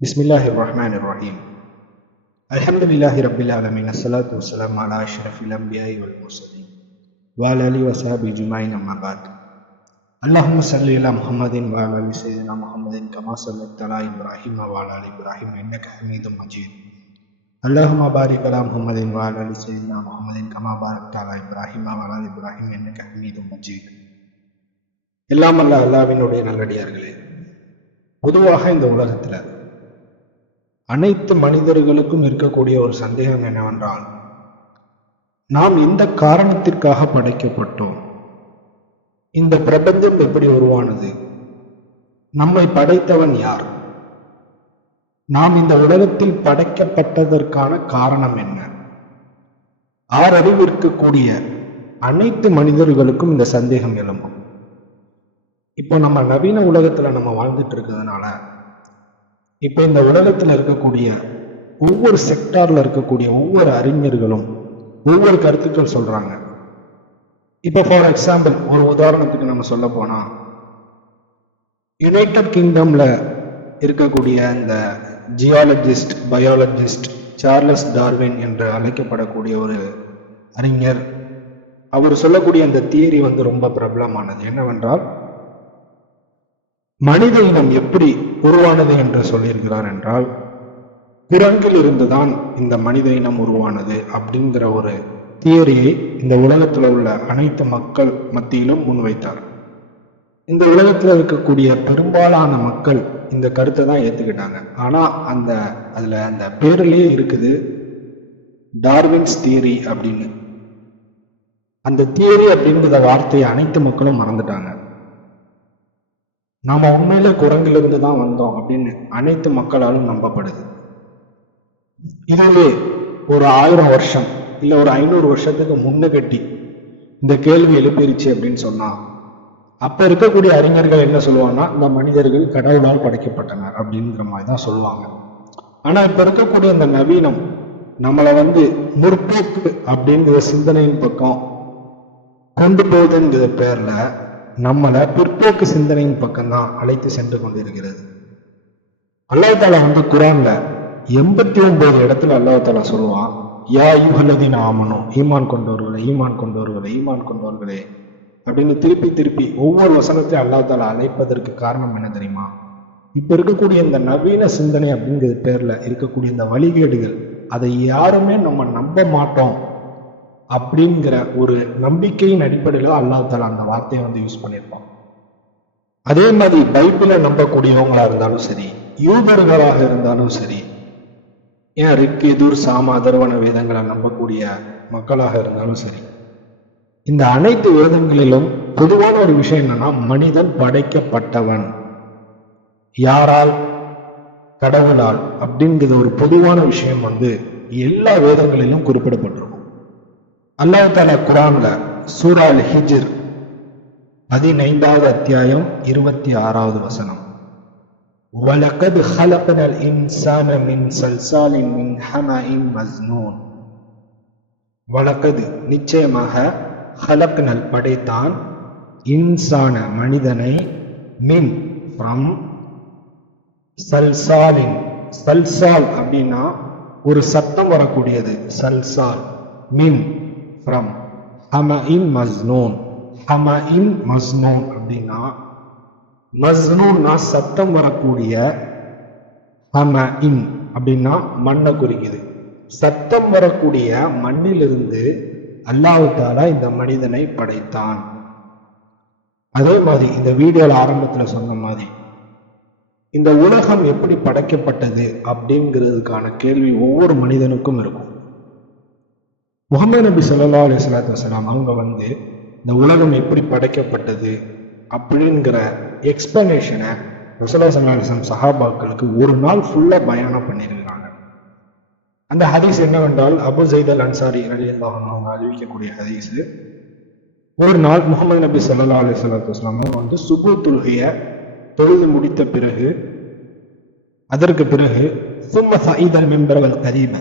بسم الله الرحمن الرحيم الحمد لله رب العالمين الصلاة والسلام على أشرف الأنبياء والمرسلين وعلى آله وصحبه أجمعين أما بعد اللهم صل على محمد وعلى آل سيدنا محمد كما صليت على إبراهيم وعلى آل إبراهيم إنك حميد مجيد اللهم بارك على محمد وعلى آل سيدنا محمد كما باركت على إبراهيم وعلى آل إبراهيم إنك حميد مجيد எல்லாம் அல்ல அல்லாவினுடைய நல்லடியார்களே பொதுவாக இந்த உலகத்துல அனைத்து மனிதர்களுக்கும் இருக்கக்கூடிய ஒரு சந்தேகம் என்னவென்றால் நாம் எந்த காரணத்திற்காக படைக்கப்பட்டோம்? இந்த பிரபஞ்சம் எப்படி உருவானது? நம்மை படைத்தவன் யார்? நாம் இந்த உலகத்தில் படைக்கப்பட்டதற்கான காரணம் என்ன? ஆறறிவு இருக்கக்கூடிய அனைத்து மனிதர்களுக்கும் இந்த சந்தேகம் எழும்பும். இப்போ நம்ம நவீன உலகத்துல நம்ம வாழ்ந்துட்டு இருக்கிறதுனால இப்போ இந்த உலகத்தில் இருக்கக்கூடிய ஒவ்வொரு செக்டாரில் இருக்கக்கூடிய ஒவ்வொரு அறிஞர்களும் ஒவ்வொரு கருத்துக்கள் சொல்கிறாங்க இப்போ ஃபார் எக்ஸாம்பிள் ஒரு உதாரணத்துக்கு நம்ம சொல்ல போனால் யுனைடெட் கிங்டம்ல இருக்கக்கூடிய இந்த ஜியாலஜிஸ்ட் பயாலஜிஸ்ட் சார்லஸ் டார்வின் என்று அழைக்கப்படக்கூடிய ஒரு அறிஞர் அவர் சொல்லக்கூடிய அந்த தியரி வந்து ரொம்ப பிரபலமானது. என்னவென்றால் மனித இனம் எப்படி உருவானது என்று சொல்லியிருக்கிறார் என்றால் குரங்கில் இருந்துதான் இந்த மனித இனம் உருவானது அப்படிங்கிற ஒரு தியரியை இந்த உலகத்தில் உள்ள அனைத்து மக்கள் மத்தியிலும் முன்வைத்தார். இந்த உலகத்தில் இருக்கக்கூடிய பெரும்பாலான மக்கள் இந்த கருத்தை தான் ஏத்துக்கிட்டாங்க. ஆனா அந்த அதுல அந்த பேர்லயே இருக்குது டார்வின்ஸ் தியரி அப்படின்னு. அந்த தியரி அப்படிங்கிற வார்த்தையை அனைத்து மக்களும் மறந்துட்டாங்க. நாம் உண்மையில குரங்கிலிருந்து தான் வந்தோம் அப்படின்னு அனைத்து மக்களாலும் நம்பப்படுது. இதுவே ஒரு ஆயிரம் வருஷம் இல்லை ஒரு ஐநூறு வருஷத்துக்கு முன்ன கட்டி இந்த கேள்வி எழுப்பிருச்சு அப்படின்னு சொன்னா அப்ப இருக்கக்கூடிய அறிஞர்கள் என்ன சொல்லுவாங்கன்னா இந்த மனிதர்கள் கடவுளால் படைக்கப்பட்டனர் அப்படிங்கிற மாதிரி தான் சொல்லுவாங்க. ஆனா இப்ப இருக்கக்கூடிய இந்த நவீனம் நம்மளை வந்து முற்போக்கு அப்படிங்கிற சிந்தனையின் பக்கம் கொண்டு போகுதுங்கிற பேர்ல நம்மளை பிற்போக்கு சிந்தனையின் பக்கம்தான் அழைத்து சென்று கொண்டிருக்கிறது. அல்லாஹ் தாலா வந்து குரான்ல எண்பத்தி ஒன்பது இடத்துல அல்லாஹ் தாலா சொல்லுவான் யா யுகல்லதின் ஆமனும் ஈமான் கொண்டவர்களே ஈமான் கொண்டவர்களே ஈமான் கொண்டவர்களே அப்படின்னு திருப்பி திருப்பி ஒவ்வொரு வசனத்தையும் அல்லாஹ் தாலா அழைப்பதற்கு காரணம் என்ன தெரியுமா? இப்ப இருக்கக்கூடிய இந்த நவீன சிந்தனை அப்படிங்கிற பேர்ல இருக்கக்கூடிய இந்த வழிகேடுகள் அதை யாருமே நம்ம நம்ப மாட்டோம். அப்படிங்கிற ஒரு நம்பிக்கையின் அடிப்படையில் அல்லாஹ் தாலா அந்த வார்த்தையை வந்து யூஸ் பண்ணியிருப்பான். அதே மாதிரி பைபிளை நம்பக்கூடியவங்களா இருந்தாலும் சரி யூதர்களாக இருந்தாலும் சரி ஏன் ரிக் எதிர் சாம அதர்வன வேதங்களை நம்பக்கூடிய மக்களாக இருந்தாலும் சரி இந்த அனைத்து வேதங்களிலும் பொதுவான ஒரு விஷயம் என்னன்னா மனிதன் படைக்கப்பட்டவன். யாரால்? கடவுளால். அப்படிங்கிற ஒரு பொதுவான விஷயம் வந்து எல்லா வேதங்களிலும் குறிப்பிடப்பட்டிருக்கும். அல்லாஹ் தாலா குரான்ல சூரா அல் ஹிஜ்ர் பதினைந்தாவது அத்தியாயம் இருபத்தி ஆறாவது வசனம் وَلَقَدْ خَلَقْنَا الْإِنسَانَ مِنْ صَلْصَالٍ مِنْ حَمَإٍ مَزْنُونٍ வழக்கது நிச்சயமாக ஹலக்னல் படைத்தான் இன்சான மனிதனை மின் ஃப்ரம் சல்சாலின் சல்சால் அப்படின்னா ஒரு சத்தம் வரக்கூடியது சல்சால் மின் ஃப்ரம் ஹம இன் மஸ்னூன் ஹம இன் மஸ்னூன் அப்படின்னா மஸ்னூன்னா சத்தம் வரக்கூடிய ஹம இன் அப்படின்னா மண்ணை குறிக்குது. சத்தம் வரக்கூடிய மண்ணிலிருந்து அல்லாஹ் தாலா இந்த மனிதனை படைத்தான். அதே மாதிரி இந்த வீடியோல ஆரம்பத்துல சொன்ன மாதிரி இந்த உலகம் எப்படி படைக்கப்பட்டது அப்படிங்கிறதுக்கான கேள்வி ஒவ்வொரு மனிதனுக்கும் இருக்கும். முகமது நபி சொல்லா அலி சலாத்து வலாம் அவங்க வந்து இந்த உலகம் எப்படி படைக்கப்பட்டது அப்படிங்கிற எக்ஸ்பிளனேஷனை ரசோல்லா சல்லாஹம் சஹாபாக்களுக்கு ஒரு நாள் ஃபுல்லாக பயணம் பண்ணியிருக்கிறாங்க. அந்த ஹதீஸ் என்னவென்றால் Abu Zaid al Ansari Ali அவங்க அறிவிக்கக்கூடிய ஹதீஸ் ஒரு நாள் முகமது நபி சல்லா அலி சலாத்து வஸ்லாம் வந்து சுபு தொழுகையை தொழுது முடித்த பிறகு அதற்கு பிறகு சும்ம சயீதல் மெம்பர்கள் கரீம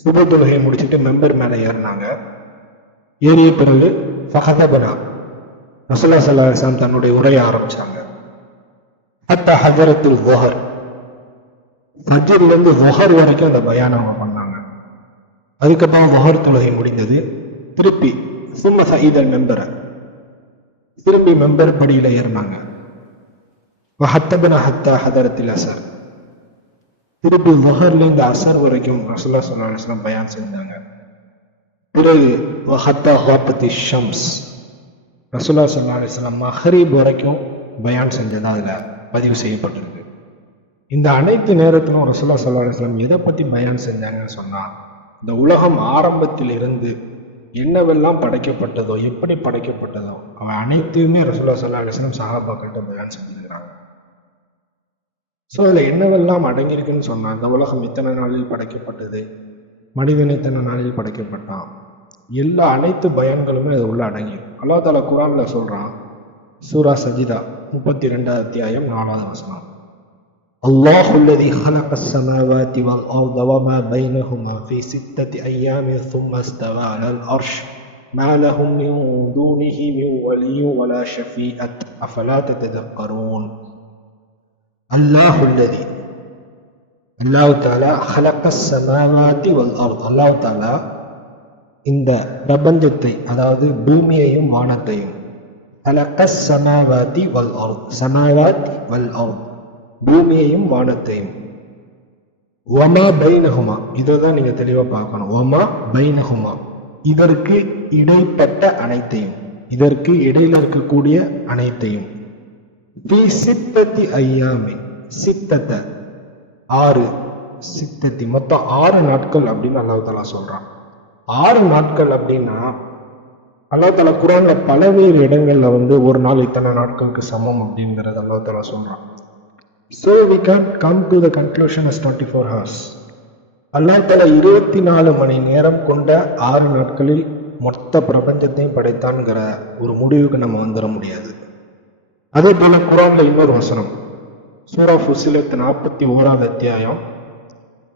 சுப தொழுகையை முடிச்சுட்டு மெம்பர் மேல ஏறினாங்க. ஏறிய பிறகு ஃபஹதபனா ரசல்லா சல்லாஹம் தன்னுடைய உரையை ஆரம்பிச்சாங்க. ஹத்த ஹதரத்துல் துஹர் ஃபஜ்ர்ல இருந்து வரைக்கும் அந்த பயானம் அவங்க பண்ணாங்க. அதுக்கப்புறம் ஒஹர் தொழுகை முடிந்தது. திருப்பி சும்ம சஈதல் மெம்பரை திரும்பி மெம்பர் படியில ஏறினாங்க. ஹத்தபனா ஹத்தா ஹதரத்தில் அசர். திருப்பி வொஹர்ல இருந்து அசர் வரைக்கும் ரசுல்லா ஸல்லல்லாஹு அலைஹி பயான் செஞ்சாங்க பிறகு வஹத்தா ஹாபத்தி ஷம்ஸ். ரசுல்லா ஸல்லல்லாஹு அலைஹி வரைக்கும் பயான் செஞ்சது அதுல பதிவு செய்யப்பட்டிருக்கு. இந்த அனைத்து நேரத்திலும் ரசுல்லா ஸல்லல்லாஹு எதை பத்தி பயான் செஞ்சாங்கன்னு சொன்னா இந்த உலகம் ஆரம்பத்தில் இருந்து என்னவெல்லாம் படைக்கப்பட்டதோ எப்படி படைக்கப்பட்டதோ அவன் அனைத்தையுமே ரசுல்லா ஸல்லல்லாஹு அலைஹி கிட்ட சஹாபாக்கிட்ட பயான் செஞ்சுருக்கிறாங்க. ஸோ அதில் என்னவெல்லாம் அடங்கியிருக்குன்னு சொன்னா இந்த உலகம் இத்தனை நாளில் படைக்கப்பட்டது மனிதன் இத்தனை நாளில் படைக்கப்பட்டான் எல்லா அனைத்து பயன்களுமே அது உள்ள அடங்கிடும் அல்லா தாலா குரான்ல சொல்றான் சூரா சஜிதா முப்பத்தி ரெண்டாவது அத்தியாயம் நாலாவது வசனம் الله الذي خلق السماوات والأرض وما بينهما في ستة أيام ثم استوى على العرش ما لهم من دونه من ولي ولا شفيعة أفلا تتذكرون அல்லாஹுல்லதி. அல்லாஹு தாலா ஹலக்க சமாவாத்தி வல்லார் அல்லாஹு தாலா இந்த பிரபஞ்சத்தை அதாவது பூமியையும் வானத்தையும் ஹலக்க சமாவாத்தி வல் அர் சமாவாத்தி வல் அர் பூமியையும் வானத்தையும். ஒமா பைனஹுமா. இதை தான் நீங்கள் தெளிவாக பார்க்கணும். ஒமா பைனஹுமா. இதற்கு இடைப்பட்ட அனைத்தையும். இதற்கு இடையில் இருக்கக்கூடிய அனைத்தையும். பி சித்தத்தி ஐயாமி சித்தத்தை ஆறு. சித்தத்தி மொத்தம் ஆறு நாட்கள் அப்படின்னு அல்லாஹ் சொல்கிறான் ஆறு நாட்கள் அப்படின்னா அல்லாஹ் குரான்ல பலவேறு இடங்களில் வந்து ஒரு நாள் இத்தனை நாட்களுக்கு சமம் அப்படிங்கிறது அல்லாஹ் சொல்கிறான் so we can come to the conclusion as twenty four hours Allah இருபத்தி நாலு மணி நேரம் கொண்ட ஆறு நாட்களில் மொத்த பிரபஞ்சத்தையும் படைத்தான்ங்கிற ஒரு முடிவுக்கு நம்ம வந்துட முடியாது. அதே போல குரான்ல இன்னொரு வசனம். சூரா ஃபுசிலத்து நாற்பத்தி ஓராவது அத்தியாயம்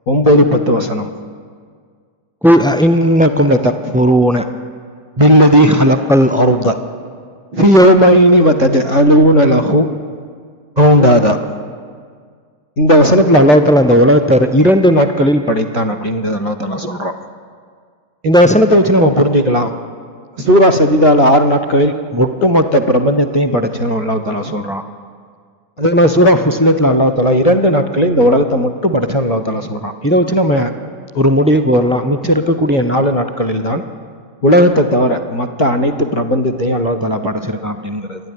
ஒன்பது பத்து வசனம். குல் இன்னக்கும் லதக்ஃபுரூன பில்லதி ஹலக்கல் அர்த ஃபி யௌமைனி வதஜஅலூன லஹு. அந்தாதா இந்த வசனத்துல அல்லாஹ் தஆலா அந்த உலகத்தை இரண்டு நாட்களில் படைத்தான் அப்படிங்கிறத அல்லாஹ் தஆலா சொல்றான். இந்த வசனத்தை வச்சு நம்ம புரிஞ்சுக்கலாம். சூரா சஜிதாவில் ஆறு நாட்களில் ஒட்டுமொத்த பிரபஞ்சத்தையும் படைச்சேன்னு அல்லாஹ் சொல்கிறான் சொல்றான். அதே மாதிரி சூரா ஹுஸ்லத்தில் அல்லா தாலா இரண்டு நாட்களில் இந்த உலகத்தை மட்டும் படைச்சான் அல்லா தாலா இதை வச்சு நம்ம ஒரு முடிவுக்கு வரலாம். மிச்சம் இருக்கக்கூடிய நாலு நாட்களில் தான் உலகத்தை தவிர மற்ற அனைத்து பிரபஞ்சத்தையும் அல்லா தாலா படைச்சிருக்கான் அப்படிங்கிறது.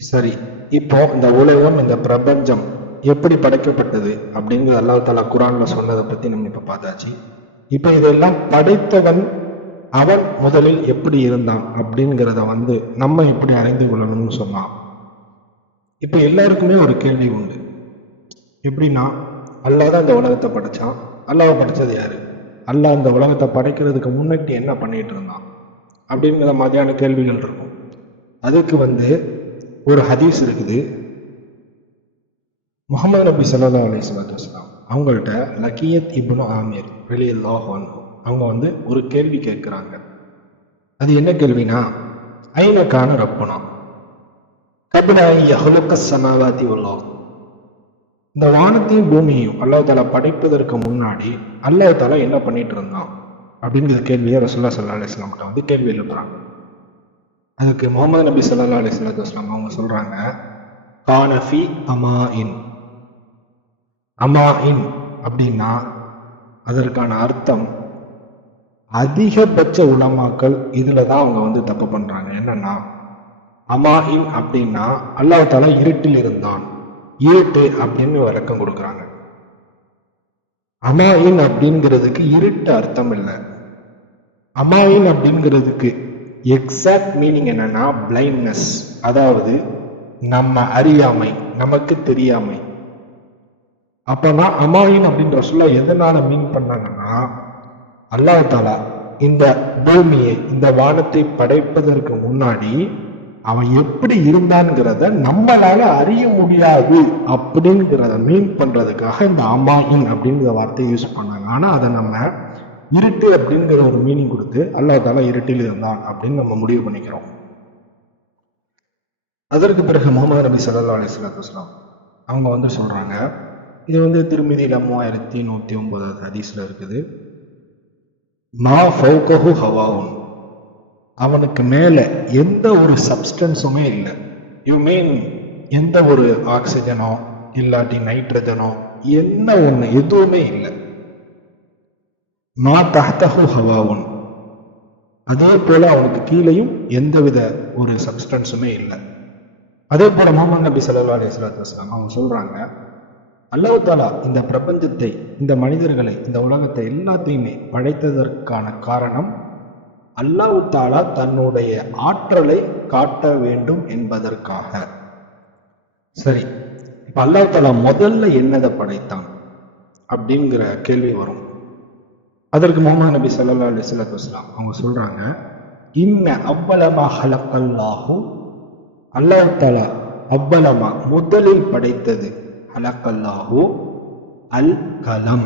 சரி இப்போ இந்த உலகம் இந்த பிரபஞ்சம் எப்படி படைக்கப்பட்டது அப்படிங்கிறது அல்லா தாலா குரான்ல சொன்னதை பற்றி நம்ம இப்போ பார்த்தாச்சு. இப்போ இதெல்லாம் படைத்தவன் அவன் முதலில் எப்படி இருந்தான் அப்படிங்கிறத வந்து நம்ம எப்படி அறிந்து கொள்ளணும்னு சொன்னான். இப்போ எல்லாருக்குமே ஒரு கேள்வி உண்டு. எப்படின்னா அல்லாஹ் தான் இந்த உலகத்தை படைச்சான். அல்லாஹ் படைச்சது யாரு? அல்லாஹ் இந்த உலகத்தை படைக்கிறதுக்கு முன்னாடி என்ன பண்ணிட்டு இருந்தான்? அப்படிங்கிற மாதிரியான கேள்விகள் இருக்கும். அதுக்கு வந்து ஒரு ஹதீஸ் இருக்குது. முகமது நபி சல்லா அலி சலாத்து வஸ்லாம் அவங்கள்ட்ட லக்கியத் இப்னு ஆமீர் வெளி அவங்க வந்து ஒரு கேள்வி கேட்குறாங்க. அது என்ன கேள்வினா ஐநக்கான ரப்பணம். சமாவாதி உள்ளோம் இந்த வானத்தையும் பூமியையும் அல்லாஹால படைப்பதற்கு முன்னாடி அல்லாஹால என்ன பண்ணிட்டு இருந்தான்? அப்படிங்கிற கேள்வியை ரசுல்லா சல்லா அலிஸ்லாம் வந்து கேள்வி எழுப்புறாங்க அதுக்கு முகமது நபி சல்லா அலி சல்லாத்து வஸ்லாம் அவங்க சொல்றாங்க கானஃபி அமா இன் அமா இன் அப்படின்னா அதற்கான அர்த்தம் அதிகபட்ச உலமாக்கள் இதுல தான் அவங்க வந்து தப்பு பண்றாங்க. என்னன்னா அமாஹின் அப்படின்னா அல்லாஹ் இருட்டில் இருந்தான். இருட்டு அப்படின்னு விளக்கம் கொடுக்குறாங்க. அமாயின் அப்படிங்கிறதுக்கு இருட்டு அர்த்தம் இல்லை. அமாயின் அப்படிங்கிறதுக்கு எக்ஸாக்ட் மீனிங் என்னன்னா பிளைண்ட்னஸ் அதாவது நம்ம அறியாமை நமக்கு தெரியாமை. அப்பனா அமாயின் அப்படின்ற சொல்ல எதனால மீன் பண்ணாங்கன்னா அல்லாஹ் தாலா இந்த பூமியை இந்த வானத்தை படைப்பதற்கு முன்னாடி அவன் எப்படி இருந்தான்ங்கிறத நம்மளால அறிய முடியாது அப்படிங்கிறத மீன் பண்றதுக்காக இந்த அமாயின் அப்படிங்கிற வார்த்தையை யூஸ் பண்ணாங்க. ஆனா அதை நம்ம இருட்டு அப்படிங்கிற ஒரு மீனிங் கொடுத்து அல்லா தாலா இருட்டில் இருந்தான் அப்படின்னு நம்ம முடிவு பண்ணிக்கிறோம். அதற்கு பிறகு முகமது நபி சல்லா அலி வஸ்லாம் அவங்க வந்து சொல்றாங்க. இது வந்து திருமதியில மூவாயிரத்தி நூத்தி ஒன்பதாவது ஹதீஸ்ல இருக்குது. மா ஃபௌகஹு ஹவாவும். அவனுக்கு மேல எந்த ஒரு சப்ஸ்டன்ஸுமே இல்லை. யூ மீன் எந்த ஒரு ஆக்சிஜனோ இல்லாட்டி நைட்ரஜனோ என்ன ஒண்ணு எதுவுமே இல்லை. மா தஹ்தஹு ஹவாவும். அதே போல அவனுக்கு கீழேயும் எந்தவித ஒரு சப்ஸ்டன்ஸுமே இல்லை. அதே போல முகமது நபி சல்லா அலி வஸல்லத்து வஸ்லாம் அவங்க சொல்றாங்க அல்லாஹு தாலா இந்த பிரபஞ்சத்தை இந்த மனிதர்களை இந்த உலகத்தை எல்லாத்தையுமே படைத்ததற்கான காரணம் அல்லாஹு தாலா தன்னுடைய ஆற்றலை காட்ட வேண்டும் என்பதற்காக. சரி இப்போ அல்லாஹு தாலா முதல்ல என்னதை படைத்தான் அப்படிங்கிற கேள்வி வரும். அதற்கு முகமது நபி சல்லா அலி வஸல்லத்து அவங்க சொல்றாங்க இன்ன அவ்வளமா ஹலக்கல்லாஹு. அல்லாஹு தாலா அவ்வளமா முதலில் படைத்தது ஹலக்கல்லாஹு அல் கலம்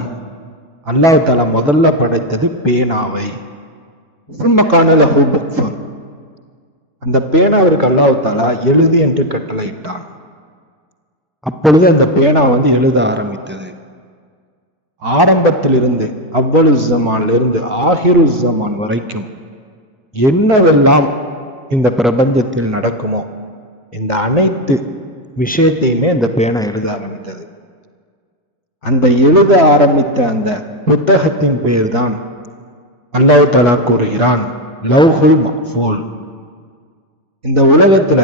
அல்லாஹ் தாலா முதல்ல படைத்தது பேனாவை. சும்ம காணலஹு அந்த பேனாவிற்கு அல்லாஹ் தாலா எழுது என்று கட்டளையிட்டான். அப்பொழுது அந்த பேனா வந்து எழுத ஆரம்பித்தது. ஆரம்பத்திலிருந்து அவ்வளு ஜமானிலிருந்து ஆஹிரு ஜமான் வரைக்கும் என்னவெல்லாம் இந்த பிரபஞ்சத்தில் நடக்குமோ இந்த அனைத்து விஷயத்தையுமே அந்த பேனா எழுத ஆரம்பித்தது. அந்த எழுத ஆரம்பித்த அந்த புத்தகத்தின் பேர் தான் அல்லாஹ் தலா கூறுகிறான் லவ்ஹுல் மக்ஃபூல் இந்த உலகத்துல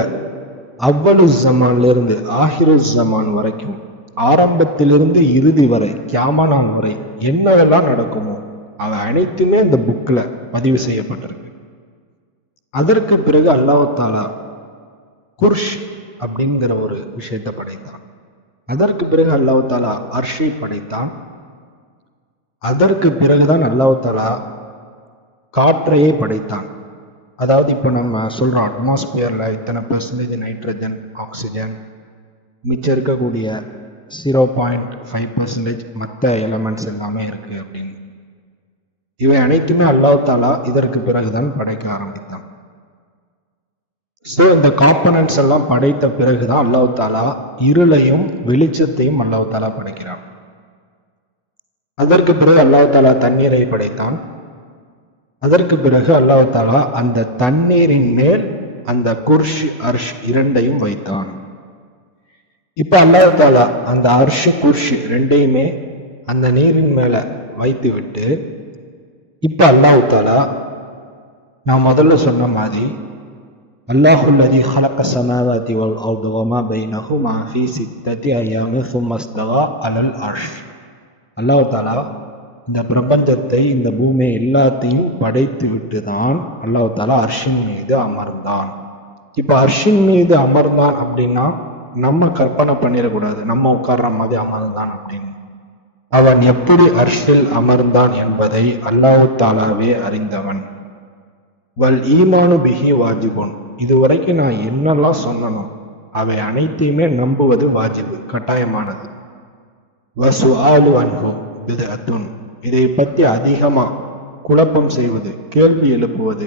அவ்வளு ஜமான்ல இருந்து ஆஹிரு ஜமான் வரைக்கும் ஆரம்பத்திலிருந்து இறுதி வரை கியாமனான் வரை என்னவெல்லாம் நடக்குமோ அவை அனைத்துமே இந்த புக்ல பதிவு செய்யப்பட்டிருக்கு. அதற்கு பிறகு அல்லாஹாலா குர்ஷ் அப்படிங்கிற ஒரு விஷயத்தை படைத்தான். அதற்கு பிறகு அல்லாஹ் அர்ஷை படைத்தான். அதற்கு பிறகுதான் அல்லாஹ் காற்றையே படைத்தான். அதாவது இப்போ நம்ம சொல்கிறோம் அட்மாஸ்பியரில் இத்தனை பெர்சன்டேஜ் நைட்ரஜன் ஆக்சிஜன் மிச்சம் இருக்கக்கூடிய ஜீரோ பாயிண்ட் ஃபைவ் பர்சன்டேஜ் மற்ற எலமெண்ட்ஸ் எல்லாமே இருக்குது அப்படின்னு. இவை அனைத்துமே அல்லாத்தாலா இதற்கு பிறகுதான் படைக்க ஆரம்பித்தான். ஸோ இந்த காம்பனன்ட்ஸ் எல்லாம் படைத்த பிறகுதான் அல்லாஹ் தாலா இருளையும் வெளிச்சத்தையும் அல்லாஹ் தாலா படைக்கிறான். அதற்கு பிறகு அல்லாஹ் தாலா தண்ணீரை படைத்தான். அதற்கு பிறகு அல்லாஹ் தாலா அந்த தண்ணீரின் மேல் அந்த குர்ஷ் அர்ஷ் இரண்டையும் வைத்தான். இப்போ அல்லாஹ் தாலா அந்த அர்ஷ் குர்ஷ் ரெண்டையுமே அந்த நீரின் மேலே வைத்து விட்டு இப்போ அல்லாஹ் தாலா நான் முதல்ல சொன்ன மாதிரி الله الذي خلق السماوات والأرض وما بينهما في ستة أيام ثم استوى على العرش அல்லாஹ் தாலா இந்த பிரபஞ்சத்தை இந்த பூமியை எல்லாத்தையும் படைத்து விட்டு தான் அல்லாஹ் தாலா அர்ஷின் மீது அமர்ந்தான் இப்போ அர்ஷின் மீது அமர்ந்தான் அப்படின்னா நம்ம கற்பனை பண்ணிடக்கூடாது நம்ம உட்கார்ற மாதிரி அமர்ந்தான் அப்படின்னு அவன் எப்படி அர்ஷில் அமர்ந்தான் என்பதை அல்லாஹ் தாலாவே அறிந்தவன் வல் ஈமானு பிஹி வாஜிபுன் இதுவரைக்கும் நான் என்னெல்லாம் சொன்னனோ அவை அனைத்தையுமே நம்புவது வாஜிபு கட்டாயமானது. வசு ஆலு அன்ஹு பிதஅத்துன். இதை பற்றி அதிகமாக குழப்பம் செய்வது கேள்வி எழுப்புவது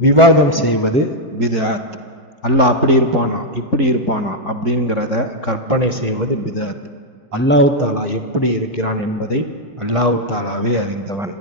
விவாதம் செய்வது பிதஅத். அல்லாஹ் அப்படி இருப்பானா இப்படி இருப்பானா அப்படிங்கிறத கற்பனை செய்வது பிதாத் அல்லாஹு தாலா எப்படி இருக்கிறான் என்பதை அல்லாஹு தாலாவே அறிந்தவன்.